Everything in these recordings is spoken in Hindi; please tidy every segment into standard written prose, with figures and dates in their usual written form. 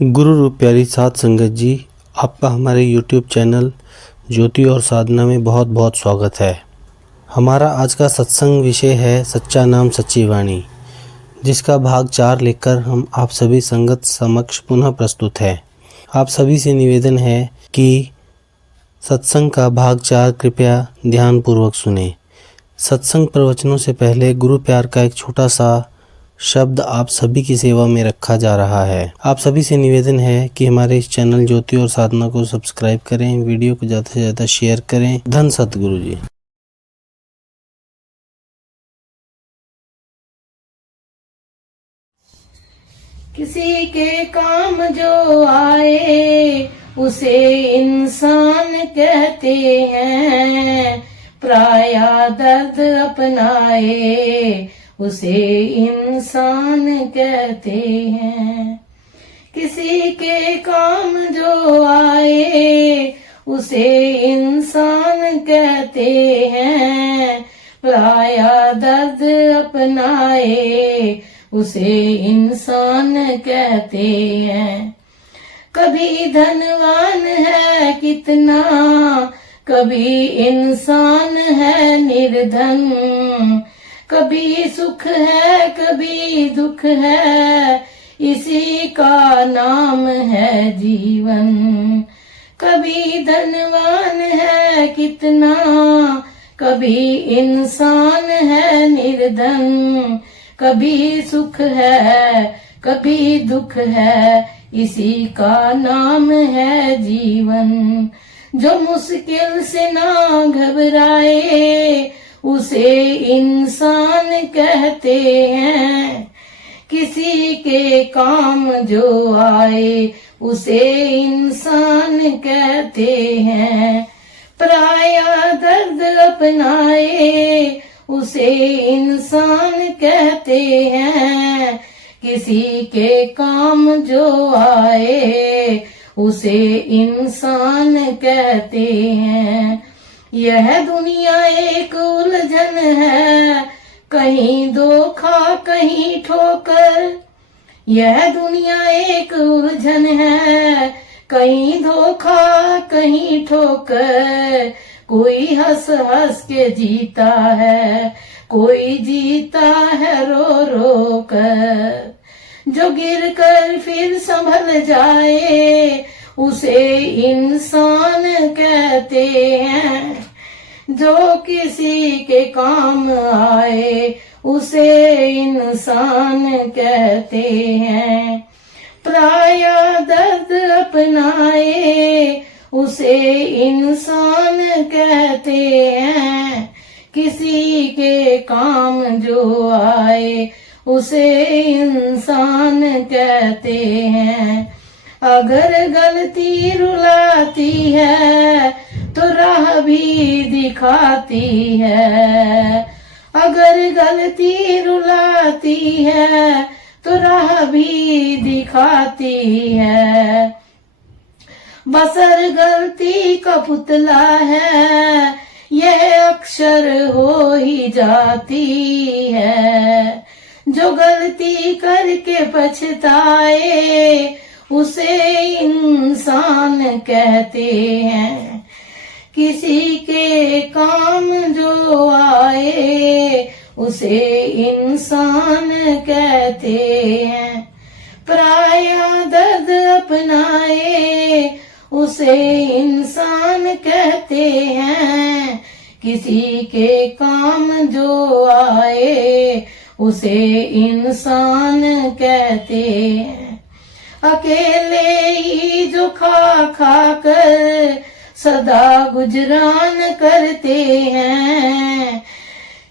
गुरु रूप प्यारी साध संगत जी, आपका हमारे YouTube चैनल ज्योति और साधना में बहुत बहुत स्वागत है। हमारा आज का सत्संग विषय है सच्चा नाम सच्ची वाणी, जिसका भाग 4 लेकर हम आप सभी संगत समक्ष पुनः प्रस्तुत है। आप सभी से निवेदन है कि सत्संग का भाग 4 कृपया ध्यानपूर्वक सुने। सत्संग प्रवचनों से पहले गुरु प्यार का एक छोटा सा शब्द आप सभी की सेवा में रखा जा रहा है। आप सभी से निवेदन है कि हमारे इस चैनल ज्योति और साधना को सब्सक्राइब करें, वीडियो को ज़्यादा से ज़्यादा शेयर करें। धन सतगुरु जी। किसी के काम जो आए उसे इंसान कहते हैं, पराया दर्द अपनाए उसे इंसान कहते हैं। किसी के काम जो आए उसे इंसान कहते हैं, पराया दर्द अपनाए उसे इंसान कहते हैं। कभी धनवान है कितना, कभी इंसान है निर्धन, कभी सुख है कभी दुख है, इसी का नाम है जीवन। कभी धनवान है कितना, कभी इंसान है निर्धन, कभी सुख है कभी दुख है, इसी का नाम है जीवन। जो मुश्किल से ना घबराए उसे इंसान कहते हैं, किसी के काम जो आए उसे इंसान कहते हैं। पराया दर्द अपनाए उसे इंसान कहते हैं, किसी के काम जो आए उसे इंसान कहते हैं। यह दुनिया एक उलझन है, कहीं धोखा कहीं ठोकर। यह दुनिया एक उलझन है, कहीं धोखा कहीं ठोकर। कोई हंस हंस के जीता है, कोई जीता है रो रो कर। जो गिर कर फिर संभल जाए उसे इंसान कहते हैं। जो किसी के काम आए उसे इंसान कहते हैं। पराया दर्द अपनाए उसे इंसान कहते हैं, किसी के काम जो आए उसे इंसान कहते हैं। अगर गलती रुलाती है तो राह भी दिखाती है, अगर गलती रुलाती है तो राह भी दिखाती है। बसर गलती का पुतला है, यह अक्सर हो ही जाती है। जो गलती करके पछताए उसे इंसान कहते हैं, किसी के काम जो आए उसे इंसान कहते हैं। पराया दर्द अपनाए उसे इंसान कहते हैं, किसी के काम जो आए उसे इंसान कहते हैं। अकेले ही जो खा खा कर सदा गुजरान करते हैं,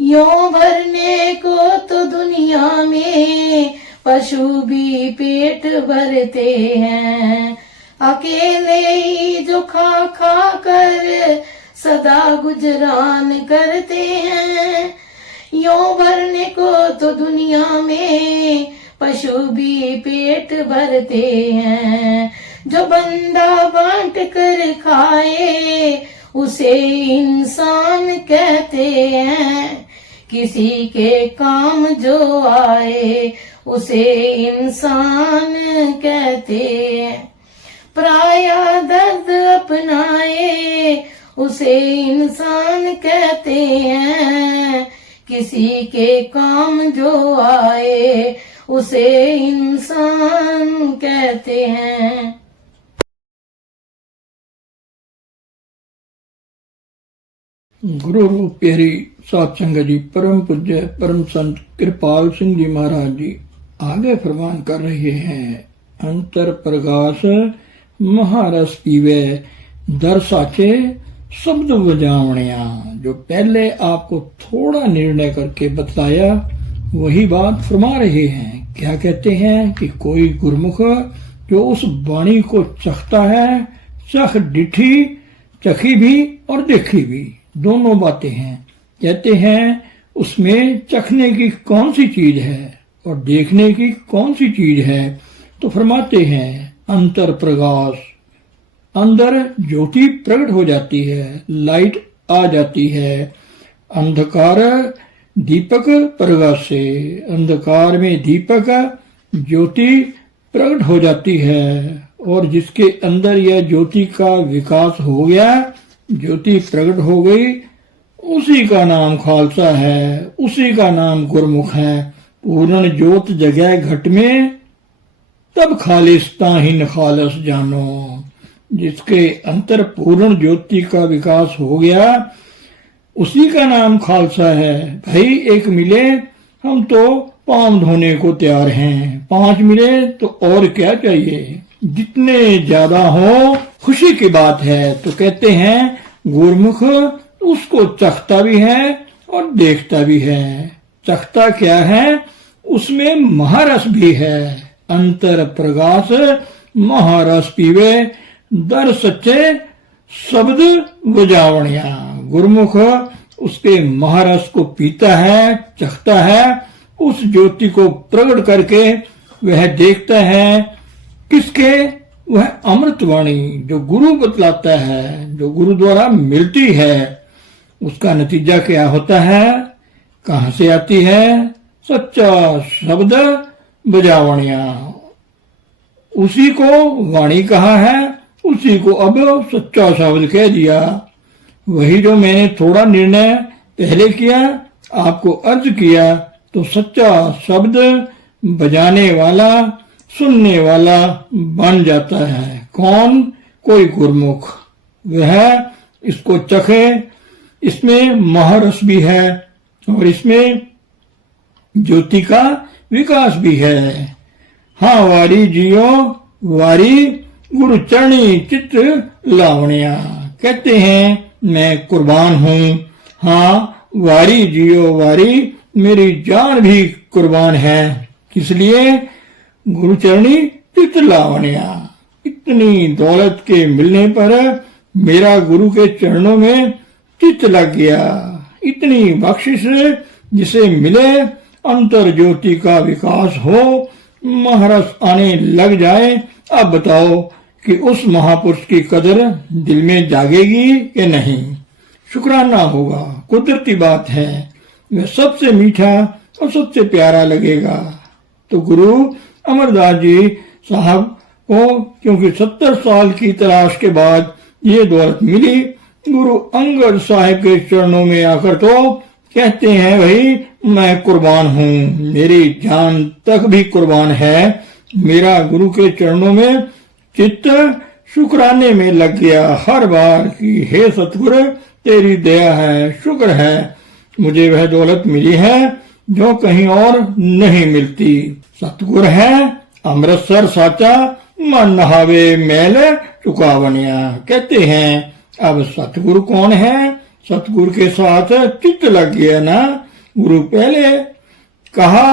यों भरने को तो दुनिया में पशु भी पेट भरते हैं। अकेले ही जो खा खा कर सदा गुजरान करते हैं, यों भरने को तो दुनिया में पशु भी पेट भरते हैं। जो बंदा बांट कर खाए उसे इंसान कहते हैं, किसी के काम जो आए उसे इंसान कहते हैं। पराया दर्द अपनाए उसे इंसान कहते हैं। किसी के काम जो आए उसे इंसान कहते हैं। गुरु रूप प्यारी सात संगत जी, परम पूज्य परम संत कृपाल सिंह जी महाराज जी आगे फरमान कर रहे हैं। अंतर प्रकाश महारस पीवे दर साचे शब्द बजावणिया। जो पहले आपको थोड़ा निर्णय करके बतलाया वही बात फरमा रहे हैं। क्या कहते हैं कि कोई गुरमुख जो उस वाणी को चखता है, चख डिठी, चखी भी और देखी भी, दोनों बातें हैं। कहते हैं उसमें चखने की कौन सी चीज है और देखने की कौन सी चीज है, तो फरमाते हैं अंतर प्रकाश, अंदर ज्योति प्रकट हो जाती है, लाइट आ जाती है। अंधकार दीपक प्रकाश से, अंधकार में दीपक ज्योति प्रकट हो जाती है। और जिसके अंदर यह ज्योति का विकास हो गया, ज्योति प्रकट हो गई, उसी का नाम खालसा है, उसी का नाम गुरमुख है। पूर्ण ज्योत जगह घट में तब खालिस्ता ही न खालस जानो। जिसके अंतर पूर्ण ज्योति का विकास हो गया उसी का नाम खालसा है। भाई एक मिले हम तो पांव धोने को तैयार हैं, 5 मिले तो और क्या चाहिए। जितने ज्यादा हो खुशी की बात है। तो कहते हैं गुरमुख उसको चखता भी है और देखता भी है। चखता क्या है, उसमें महारस भी है। अंतर प्रकाश महारस पीवे दर सच्चे शब्द बजावणिया। गुरमुख उसके महारस को पीता है, चखता है, उस ज्योति को प्रकट करके वह देखता है किसके, वह अमृतवाणी जो गुरु बतलाता है, जो गुरु द्वारा मिलती है। उसका नतीजा क्या होता है, कहां से आती है, सच्चा शब्द बजावणिया। उसी को वाणी कहा है, उसी को अब सच्चा शब्द कह दिया। वही जो मैंने थोड़ा निर्णय पहले किया, आपको अर्ज किया, तो सच्चा शब्द बजाने वाला, सुनने वाला बन जाता है। कौन, कोई गुरमुख। वह इसको चखे, इसमें महारस भी है और इसमें ज्योति का विकास भी है। हाँ वारी जियो वारी गुरु चरणी चित्र लावणिया। कहते हैं मैं कुर्बान हूँ। हाँ वारी जियो वारी, मेरी जान भी कुर्बान है। किस लिए, गुरु चरणी चित्र लावणिया। इतनी दौलत के मिलने पर मेरा गुरु के चरणों में चित्त लग गया। इतनी बख्शिश जिसे मिले, अंतर ज्योति का विकास हो, महारस आने लग जाए। अब बताओ कि उस महापुरुष की कदर दिल में जागेगी कि नहीं। शुक्राना होगा, कुदरती बात है। वह सबसे मीठा और सबसे प्यारा लगेगा। तो गुरु अमरदास जी साहब को क्योंकि 70 साल की तलाश के बाद ये दौलत मिली, गुरु अंगद साहिब के चरणों में आकर तो कहते हैं भाई मैं कुर्बान हूँ, मेरी जान तक भी कुर्बान है। मेरा गुरु के चरणों में चित्त शुक्राने में लग गया हर बार कि हे सतगुरु तेरी दया है, शुक्र है मुझे वह दौलत मिली है जो कहीं और नहीं मिलती। सतगुर है अमृतसर साचा, मन नहावे मैल चुकावनिया। कहते हैं अब सतगुरु कौन है, सतगुरु के साथ चित्त लग गया ना। गुरु पहले कहा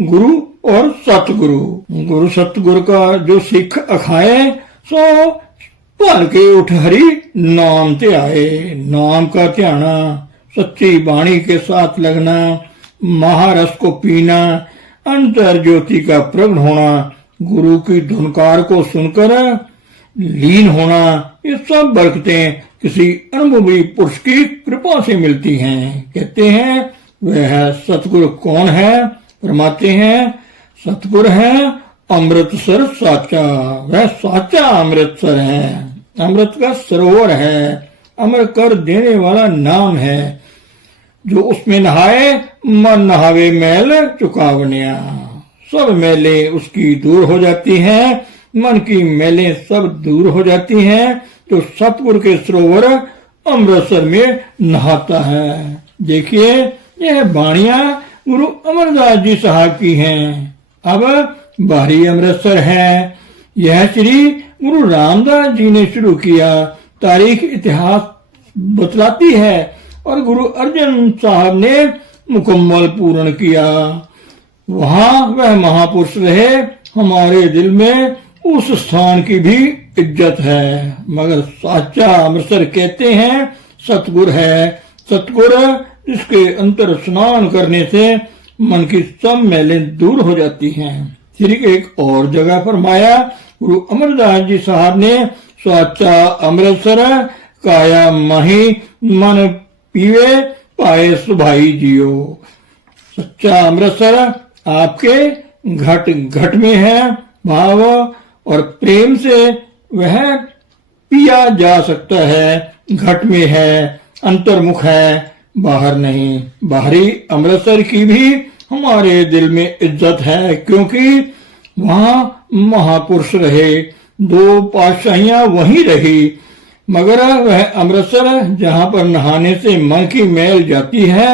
गुरु और सतगुरु। गुरु सतगुरु का जो सिख अखाए सो पल के उठ हरि नाम ते आए। नाम का ध्याना, सच्ची वाणी के साथ लगना, महारस को पीना, अंतर ज्योति का प्रकट होना, गुरु की धुनकार को सुनकर लीन होना, ये सब बरकतें किसी अनुभवी पुरुष की कृपा से मिलती हैं। कहते हैं वह सतगुरु कौन है, फरमाते हैं सतगुर है अमृतसर साचा, वह साचा अमृतसर है, अमृत का सरोवर है, अमर कर देने वाला नाम है। जो उसमें नहाए मन नहावे मैल चुकावनिया, सब मेले उसकी दूर हो जाती हैं, मन की मेलें सब दूर हो जाती हैं। तो सतगुरु के सरोवर अमृतसर में नहाता है। देखिए यह बाणियां गुरु अमरदास जी साहब की हैं। अब बाहरी अमृतसर है, यह श्री गुरु रामदास जी ने शुरू किया। तारीख इतिहास बतलाती है और गुरु अर्जन साहब ने मुकम्मल पूर्ण किया। वहां वह महापुरुष रहे, हमारे दिल में उस स्थान की भी इज्जत है। मगर साचा अमृतसर कहते हैं सतगुर है। सतगुर जिसके अंतर स्नान करने से मन की सब मैलें दूर हो जाती हैं। फिर एक और जगह फरमाया गुरु अमरदास जी साहब ने, साचा अमृतसर काया माही मन पीवे पाए सुभाई जियो। सच्चा अमृतसर आपके घट घट में है, भाव और प्रेम से वह पिया जा सकता है। घट में है, अंतर्मुख है, बाहर नहीं। बाहरी अमृतसर की भी हमारे दिल में इज्जत है, क्योंकि वहां महापुरुष रहे, दो पातशाहियां वहीं रही। मगर वह अमृतसर जहां पर नहाने से मन की मैल जाती है,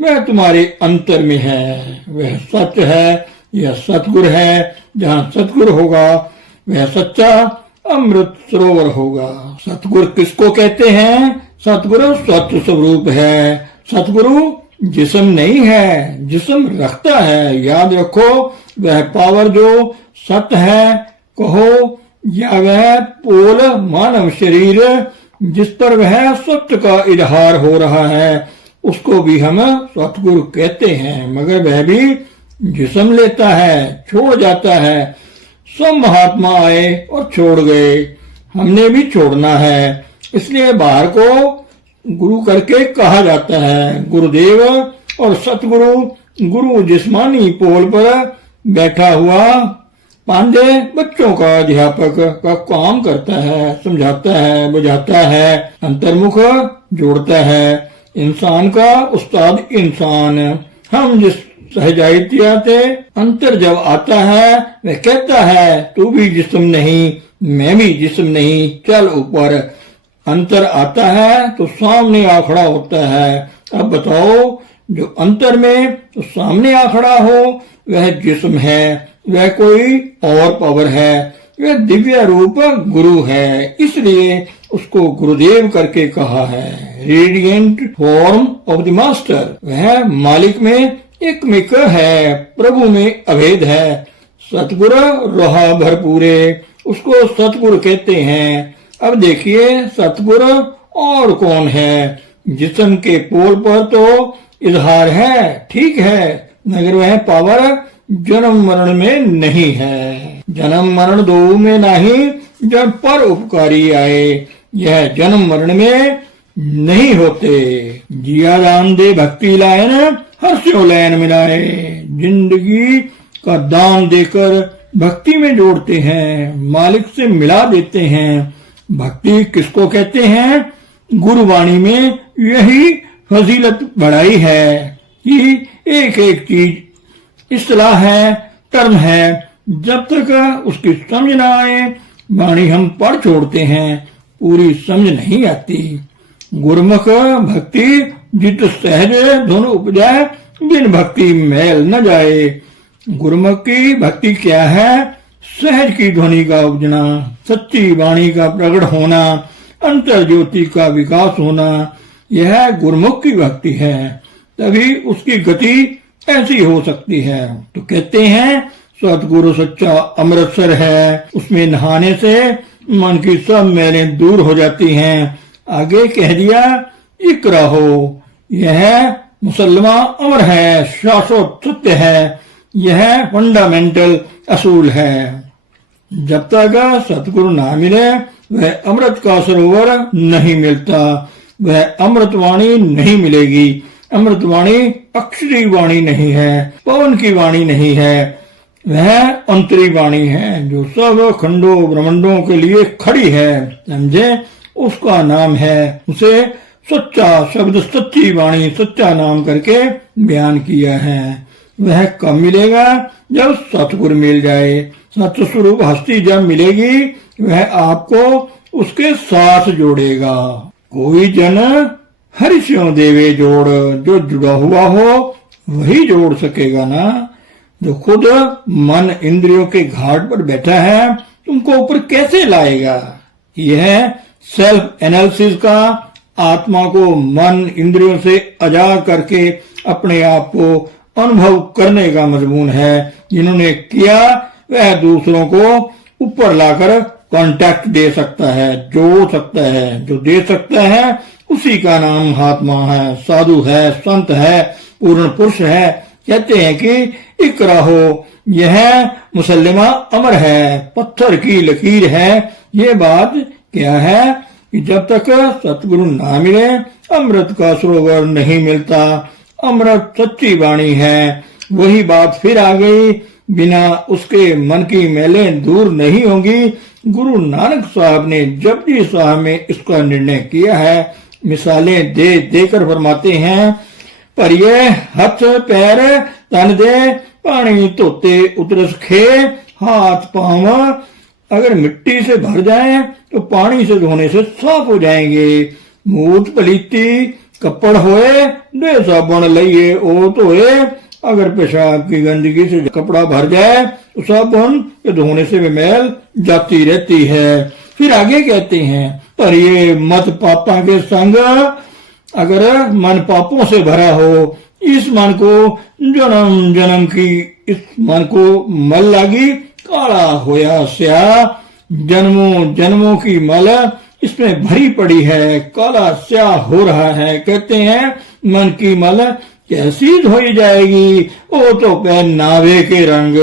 वह तुम्हारे अंतर में है। वह सच है, यह सतगुर है। जहां सतगुर होगा वह सच्चा अमृत सरोवर होगा। सतगुरु किसको कहते हैं? सतगुरु सत्य स्वरूप है। सतगुरु जिस्म नहीं है, जिस्म रखता है। याद रखो, वह पावर जो सत्य है कहो, या वह पोल मानव शरीर जिस पर वह सत्य का इजहार हो रहा है, उसको भी हम सतगुरु कहते हैं। मगर वह भी जिस्म लेता है, छोड़ जाता है। सब महात्मा आए और छोड़ गए, हमने भी छोड़ना है। इसलिए बाहर को गुरु करके कहा जाता है। गुरुदेव और सतगुरु, गुरु जिस्मानी पोल पर बैठा हुआ पांडे बच्चों का अध्यापक का काम करता है, समझाता है, बुझाता है, अंतर्मुख जोड़ता है। इंसान का उस्ताद इंसान। हम जिस सहजाइतिया से अंतर जब आता है, वह कहता है तू भी जिस्म नहीं, मैं भी जिस्म नहीं, चल ऊपर। अंतर आता है तो सामने आ खड़ा होता है। अब बताओ, जो अंतर में तो सामने आ खड़ा हो वह जिस्म है, वह कोई और पावर है, वह दिव्य रूप गुरु है। इसलिए उसको गुरुदेव करके कहा है। Radiant form of the master, वह मालिक में एकमिक है, प्रभु में अभेद है। सतगुरु रहा भरपूरे, उसको सतगुरु कहते हैं। अब देखिए सतगुरु और कौन है? जिस्म के पोल पर तो इजहार है, ठीक है, मगर वह पावर जन्म मरण में नहीं है। जन्म मरण दो में नहीं, जब पर उपकारी आए, यह जन्म मरण में नहीं होते। जिया दान दे भक्ति लायन, हर स्यो लैन मिलाए। जिंदगी का दान देकर भक्ति में जोड़ते हैं, मालिक से मिला देते हैं। भक्ति किसको कहते हैं? गुरुवाणी में यही फजीलत बढ़ाई है कि एक एक चीज इस्तेलाह है, टर्म है, जब तक उसकी समझ ना आए वाणी हम पढ़ छोड़ते हैं, पूरी समझ नहीं आती। गुरमुख भक्ति जित सहज धुन उपजाए, बिन भक्ति मैल न जाए। गुरमुख की भक्ति क्या है? सहज की ध्वनि का उपजना, सच्ची वाणी का प्रकट होना, अंतर ज्योति का विकास होना, यह गुरमुख की भक्ति है। तभी उसकी गति ऐसी हो सकती है। तो कहते हैं सतगुरु सच्चा अमृतसर है, उसमें नहाने से मन की सब मैलें दूर हो जाती हैं। आगे कह दिया इकरा हो, यह मुसलमा अमर है, शाश्वत सत्य है, यह फंडामेंटल असूल है। जब तक सतगुरु ना मिले वह अमृत का सरोवर नहीं मिलता, वह अमृतवाणी नहीं मिलेगी। अमृतवाणी अक्षरी वाणी नहीं है, पवन की वाणी नहीं है। वह अंतरी वाणी है जो सब खंडों ब्रह्मांडों के लिए खड़ी है, समझे, उसका नाम है। उसे सच्चा शब्द, सच्ची वाणी, सच्चा नाम करके बयान किया है। वह कब मिलेगा? जब सतगुरु मिल जाए। सत स्वरूप हस्ती जब मिलेगी वह आपको उसके साथ जोड़ेगा। कोई जन हरि स्यों देवे जोड़, जो जुड़ा हुआ हो वही जोड़ सकेगा ना। जो खुद मन इंद्रियों के घाट पर बैठा है तुमको ऊपर कैसे लाएगा? यह सेल्फ एनालिसिस का, आत्मा को मन इंद्रियों से आजाद करके अपने आप को अनुभव करने का मजमून है। जिन्होंने किया वह दूसरों को ऊपर लाकर कांटेक्ट दे सकता है, जोड़ सकता है। जो दे सकता है उसी का नाम महात्मा है, साधु है, संत है, पूर्ण पुरुष है। कहते हैं कि इकरा हो, यह मुसल्लिमा अमर है, पत्थर की लकीर है। ये बात क्या है कि जब तक सतगुरु ना मिले अमृत का सरोवर नहीं मिलता। अमृत सच्ची वाणी है। वही बात फिर आ गई, बिना उसके मन की मैलें दूर नहीं होंगी। गुरु नानक साहब ने जपजी साहब में इसका निर्णय किया है। मिसालें दे देकर फरमाते हैं, पर ये हथ पैर तन दे, पानी धोते उतरस खे, हाथ पांव अगर मिट्टी से भर जाए तो पानी से धोने से साफ हो जाएंगे। मूत पलीती कपड़ होए, दे साबुन लइए ओ धोए। अगर पेशाब की गंदगी से कपड़ा भर जाए तो साबुन के धोने से मैल जाती रहती है। फिर आगे कहते हैं, पर ये मत पापा के संग, अगर मन पापों से भरा हो, इस मन को जन्म जन्म की, इस मन को मल लगी काला होया स्या। जन्मों जन्मों की मल इसमें भरी पड़ी है, काला स्या हो रहा है। कहते हैं मन की मल कैसी धोई जाएगी? वो तो पहनावे के रंग,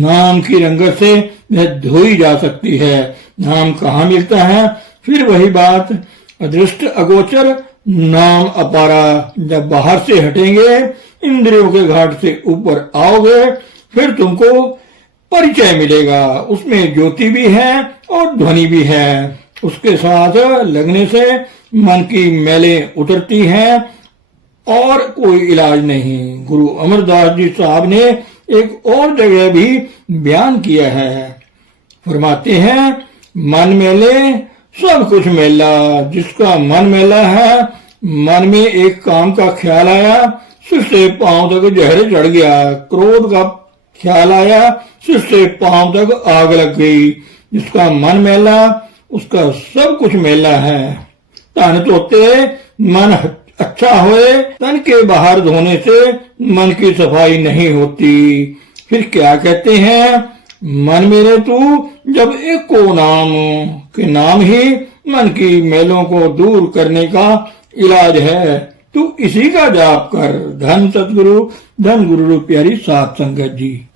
नाम की रंगत से वह धोई जा सकती है। नाम कहाँ मिलता है? फिर वही बात, अदृष्ट अगोचर नाम अपारा। जब बाहर से हटेंगे, इंद्रियों के घाट से ऊपर आओगे, फिर तुमको परिचय मिलेगा। उसमें ज्योति भी है और ध्वनि भी है। उसके साथ लगने से मन की मैलें उतरती हैं और कोई इलाज नहीं। गुरु अमरदास जी साहब ने एक और जगह भी बयान किया है। फरमाते हैं, मन मेले सब कुछ मेला। जिसका मन मेला है, मन में एक काम का ख्याल आया, सिर से पांव तक जहर चढ़ गया। क्रोध का ख्याल आया, सिर से पांव तक आग लग गई। जिसका मन मेला उसका सब कुछ मेला है। तन धोते मन अच्छा होए, तन के बाहर धोने से मन की सफाई नहीं होती। फिर क्या कहते हैं, मन मेरे तू जब एक को नाम, के नाम ही मन की मैलों को दूर करने का इलाज है। तू इसी का जाप कर। धन सतगुरु, धन गुरु प्यारी साध संगत जी।